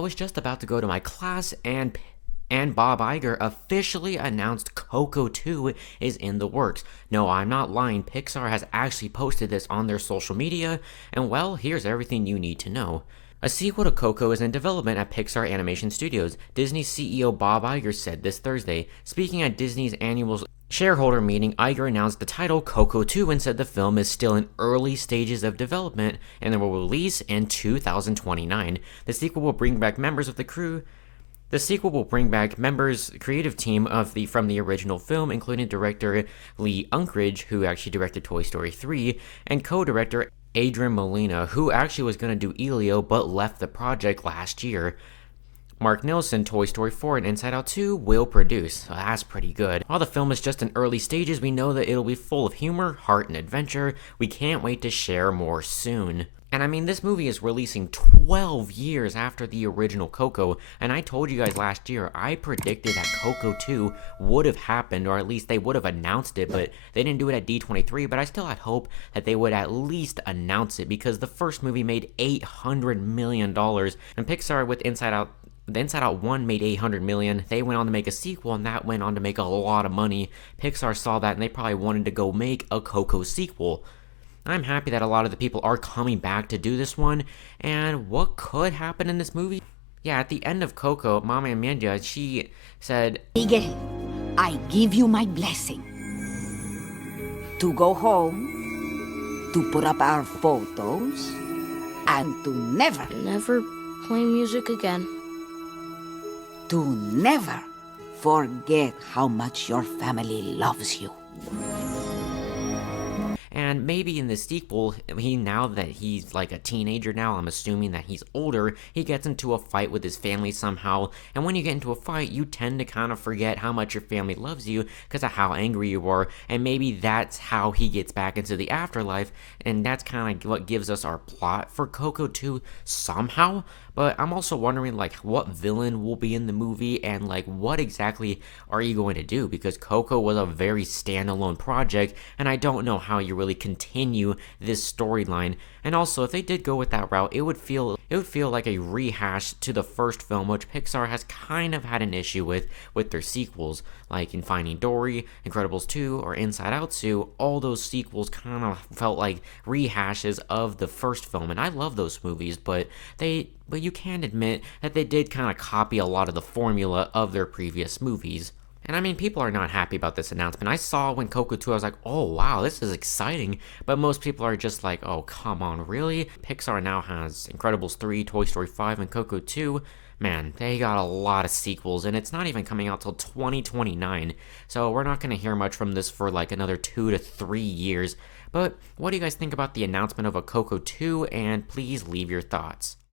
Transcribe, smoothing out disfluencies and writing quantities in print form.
was just about to go to my class and Bob Iger officially announced COCO 2 is in the works. No, I'm not lying. Pixar has actually posted this on their social media, and well, here's everything you need to know. A sequel to Coco is in development at Pixar Animation Studios. Disney CEO Bob Iger said this Thursday. Speaking at Disney's annual shareholder meeting, Iger announced the title Coco 2 and said the film is still in early stages of development and it will release in 2029. The sequel will bring back members of the creative team from the original film, including director Lee Unkrich, who actually directed Toy Story 3, and co-director Adrian Molina, who actually was going to do Elio but left the project last year. Mark Nilsson, Toy Story 4 and Inside Out 2 will produce, so that's pretty good. While the film is just in early stages, we know that it'll be full of humor, heart, and adventure. We can't wait to share more soon. And I mean, this movie is releasing 12 years after the original Coco, and I told you guys last year, I predicted that Coco 2 would have happened, or at least they would have announced it, but they didn't do it at D23, but I still had hope that they would at least announce it, because the first movie made $800 million, and Pixar with Inside Out 1 made $800 million. They went on to make a sequel, and that went on to make a lot of money. Pixar saw that, and they probably wanted to go make a Coco sequel. I'm happy that a lot of the people are coming back to do this one, and what could happen in this movie? Yeah, at the end of Coco, Mama Amanda, she said, Miguel, I give you my blessing to go home, to put up our photos, and to never play music again. To never forget how much your family loves you. And maybe in the sequel, now that he's like a teenager now, I'm assuming that he's older, he gets into a fight with his family somehow, and when you get into a fight, you tend to kind of forget how much your family loves you because of how angry you are, and maybe that's how he gets back into the afterlife, and that's kind of what gives us our plot for Coco 2 somehow. But I'm also wondering, like, what villain will be in the movie, and, like, what exactly are you going to do? Because Coco was a very standalone project, and I don't know how you really continue this storyline. And also, if they did go with that route, it would feel like a rehash to the first film, which Pixar has kind of had an issue with their sequels, like in Finding Dory, Incredibles 2, or Inside Out 2. All those sequels kind of felt like rehashes of the first film, and I love those movies, but you can admit that they did kind of copy a lot of the formula of their previous movies. And I mean, people are not happy about this announcement. I saw when Coco 2, I was like, oh wow, this is exciting. But most people are just like, oh, come on, really? Pixar now has Incredibles 3, Toy Story 5, and Coco 2. Man, they got a lot of sequels, and it's not even coming out till 2029. So we're not going to hear much from this for like another 2 to 3 years. But what do you guys think about the announcement of a Coco 2? And please leave your thoughts.